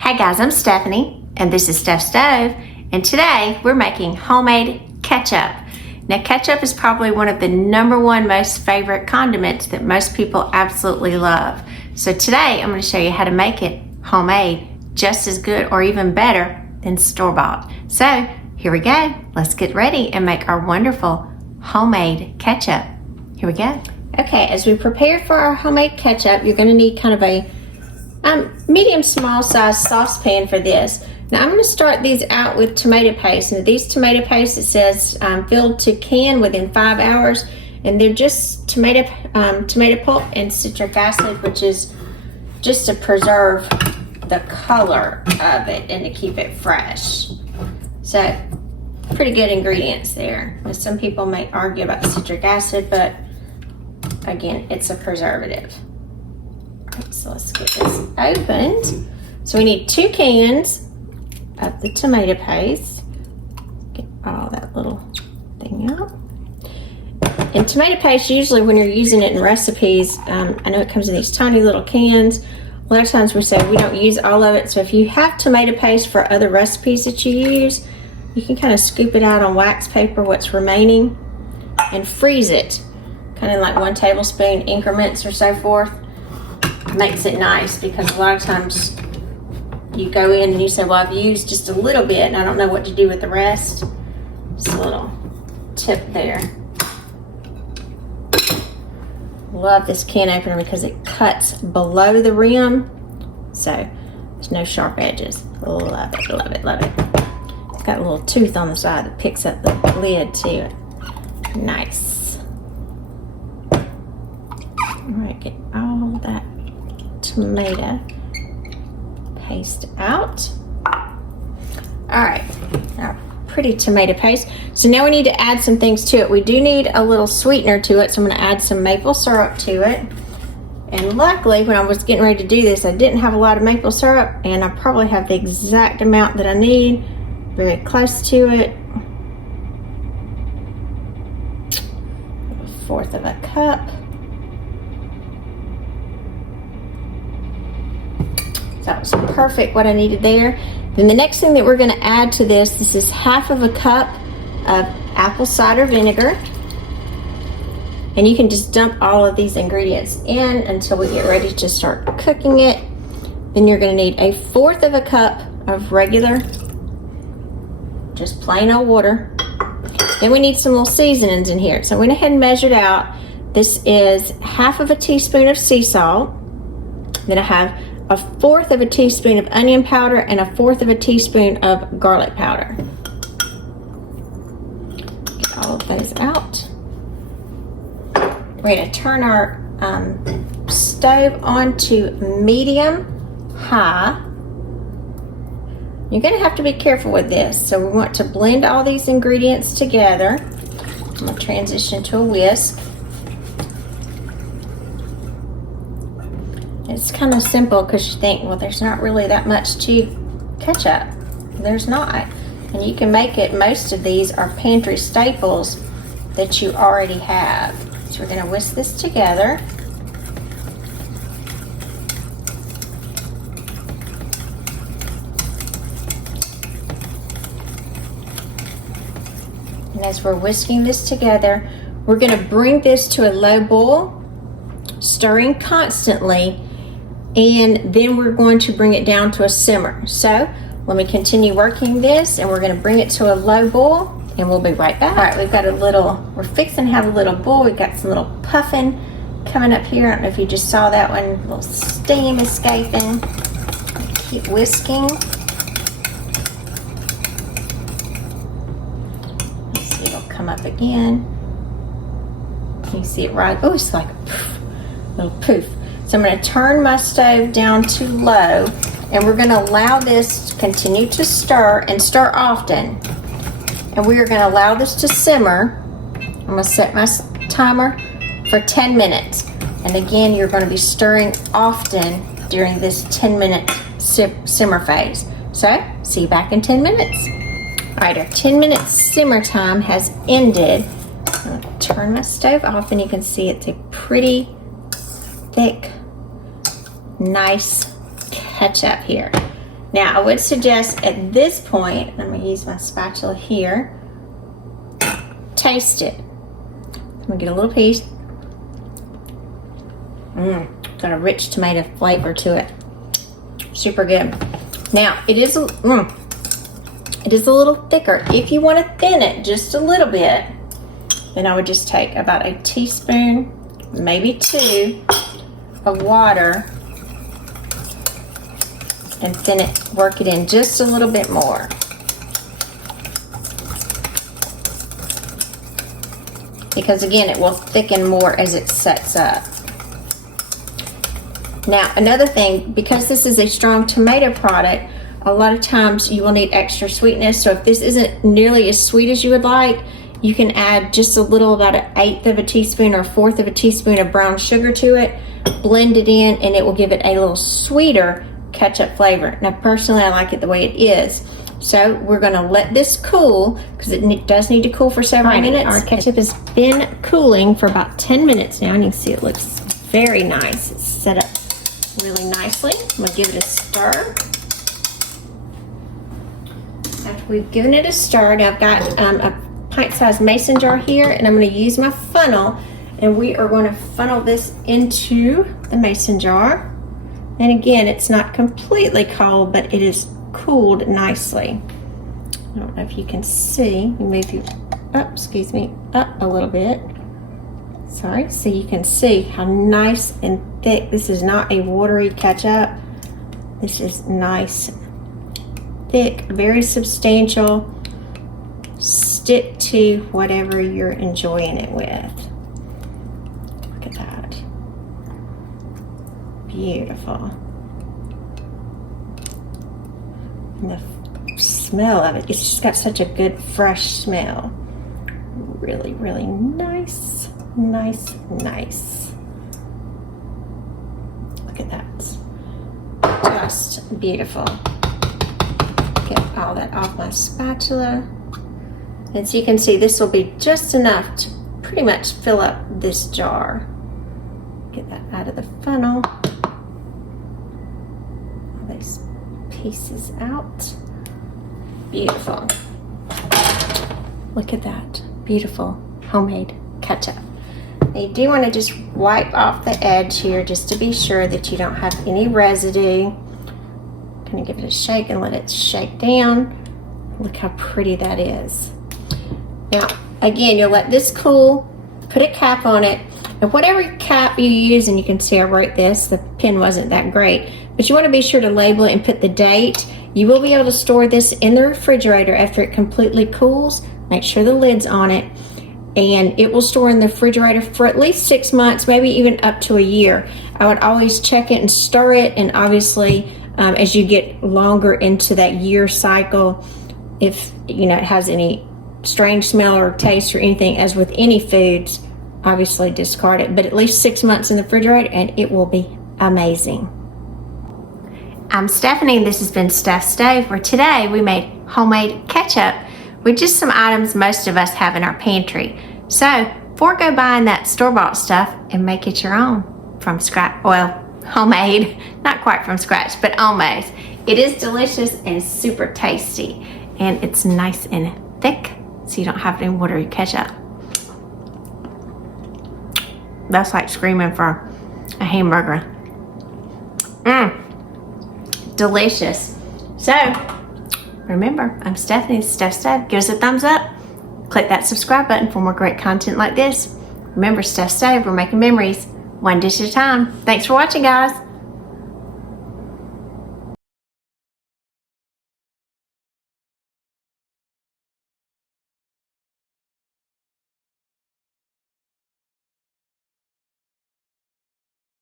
Hey guys, I'm Stephanie, and this is Steph Stove, and today we're making homemade ketchup. Now, ketchup is probably one of the #1 most favorite condiments that most people absolutely love. So today I'm going to show you how to make it homemade, just as good or even better than store-bought. So here we go. Let's get ready and make our wonderful homemade ketchup. Here we go. Okay, as we prepare for our homemade ketchup, you're going to need kind of a medium small size saucepan for this. Now I'm going to start these out with tomato paste. Now these tomato paste, it says filled to can within 5 hours, and they're just tomato pulp and citric acid, which is just to preserve the color of it and to keep it fresh. So pretty good ingredients there. Now, some people may argue about citric acid, but again, it's a preservative. So let's get this opened. So we need 2 cans of the tomato paste. Get all that little thing out. And tomato paste, usually when you're using it in recipes, I know it comes in these tiny little cans. A lot of times we say we don't use all of it. So if you have tomato paste for other recipes that you use, you can kind of scoop it out on wax paper, what's remaining, and freeze it. Kind of like 1 tablespoon increments or so forth. Makes it nice, because a lot of times you go in and you say, well, I've used just a little bit and I don't know what to do with the rest. Just a little tip there. Love this can opener because it cuts below the rim, so there's no sharp edges. Love it, love it, love it. It's got a little tooth on the side that picks up the lid too. Nice. All right, get all that tomato paste out. All right, our pretty tomato paste. So now we need to add some things to it. We do need a little sweetener to it, so I'm going to add some maple syrup to it. And luckily, when I was getting ready to do this, I didn't have a lot of maple syrup, and I probably have the exact amount that I need, very close to it. 1/4 of a cup. That was perfect, what I needed there. Then the next thing that we're going to add to this is 1/2 of a cup of apple cider vinegar. And you can just dump all of these ingredients in until we get ready to start cooking it. Then you're going to need 1/4 of a cup of regular, just plain old water. Then we need some little seasonings in here. So I went ahead and measured out. This is 1/2 of a teaspoon of sea salt. Then I have 1/4 of a teaspoon of onion powder and 1/4 of a teaspoon of garlic powder. Get all of those out. We're going to turn our stove on to medium-high. You're going to have to be careful with this. So we want to blend all these ingredients together. I'm going to transition to a whisk. It's kind of simple because you think, well, there's not really that much to ketchup. There's not. And you can make it, most of these are pantry staples that you already have. So we're going to whisk this together. And as we're whisking this together, we're going to bring this to a low boil, stirring constantly. And then we're going to bring it down to a simmer. So let me continue working this, and we're going to bring it to a low boil, and we'll be right back. All right, we've got we're fixing to have a little boil. We've got some little puffing coming up here. I don't know if you just saw that one, a little steam escaping. Keep whisking. Let's see, it'll come up again. Can you see it right? Oh, it's like a poof, little poof. So I'm going to turn my stove down to low, and we're going to allow this to continue to stir, and stir often. And we are going to allow this to simmer. I'm going to set my timer for 10 minutes. And again, you're going to be stirring often during this 10-minute simmer phase. So, see you back in 10 minutes. All right, our 10-minute simmer time has ended. I'm going to turn my stove off, and you can see it's a pretty thick, nice ketchup here. Now, I would suggest at this point, I'm going to use my spatula here, taste it. I'm going to get a little piece. Got a rich tomato flavor to it. Super good. Now, it is a little thicker. If you want to thin it just a little bit, then I would just take about a teaspoon, maybe 2, of water and thin it, work it in just a little bit more. Because again, it will thicken more as it sets up. Now, another thing, because this is a strong tomato product, a lot of times you will need extra sweetness. So if this isn't nearly as sweet as you would like, you can add just a little, about 1/8 of a teaspoon or 1/4 of a teaspoon of brown sugar to it, blend it in, and it will give it a little sweeter ketchup flavor. Now, personally, I like it the way it is. So we're gonna let this cool, because it does need to cool for several minutes. Our ketchup has been cooling for about 10 minutes now, and you can see it looks very nice. It's set up really nicely. I'm gonna give it a stir. After we've given it a stir, now I've got a pint-sized mason jar here, and I'm going to use my funnel, and we are going to funnel this into the mason jar. And again, it's not completely cold, but it is cooled nicely. I don't know if you can see. You move you up, excuse me, up a little bit. Sorry, so you can see how nice and thick. This is not a watery ketchup. This is nice, thick, very substantial. Stick to whatever you're enjoying it with. Look at that. Beautiful. And the smell of it, it's just got such a good fresh smell. Really, really nice, nice, nice. Look at that. Just beautiful. Get all that off my spatula. And so you can see this will be just enough to pretty much fill up this jar. Get that out of the funnel. All these pieces out. Beautiful. Look at that. Beautiful homemade ketchup. Now you do want to just wipe off the edge here just to be sure that you don't have any residue. Gonna give it a shake and let it shake down. Look how pretty that is. Now, again, you'll let this cool, put a cap on it, and whatever cap you use, and you can see I wrote this, the pen wasn't that great, but you want to be sure to label it and put the date. You will be able to store this in the refrigerator after it completely cools. Make sure the lid's on it, and it will store in the refrigerator for at least 6 months, maybe even up to a year. I would always check it and stir it, and obviously, as you get longer into that year cycle, if it has any strange smell or taste or anything, as with any foods, obviously discard it, but at least 6 months in the refrigerator and it will be amazing. I'm Stephanie, and this has been Steph's Stove, where today we made homemade ketchup with just some items most of us have in our pantry. So forego buying that store-bought stuff and make it your own from scratch. Well, homemade, not quite from scratch, but almost. It is delicious and super tasty, and it's nice and thick, so you don't have any watery ketchup. That's like screaming for a hamburger. Delicious. So, remember, I'm Stephanie, Steph Stove. Give us a thumbs up. Click that subscribe button for more great content like this. Remember, Steph Stove, we're making memories one dish at a time. Thanks for watching, guys.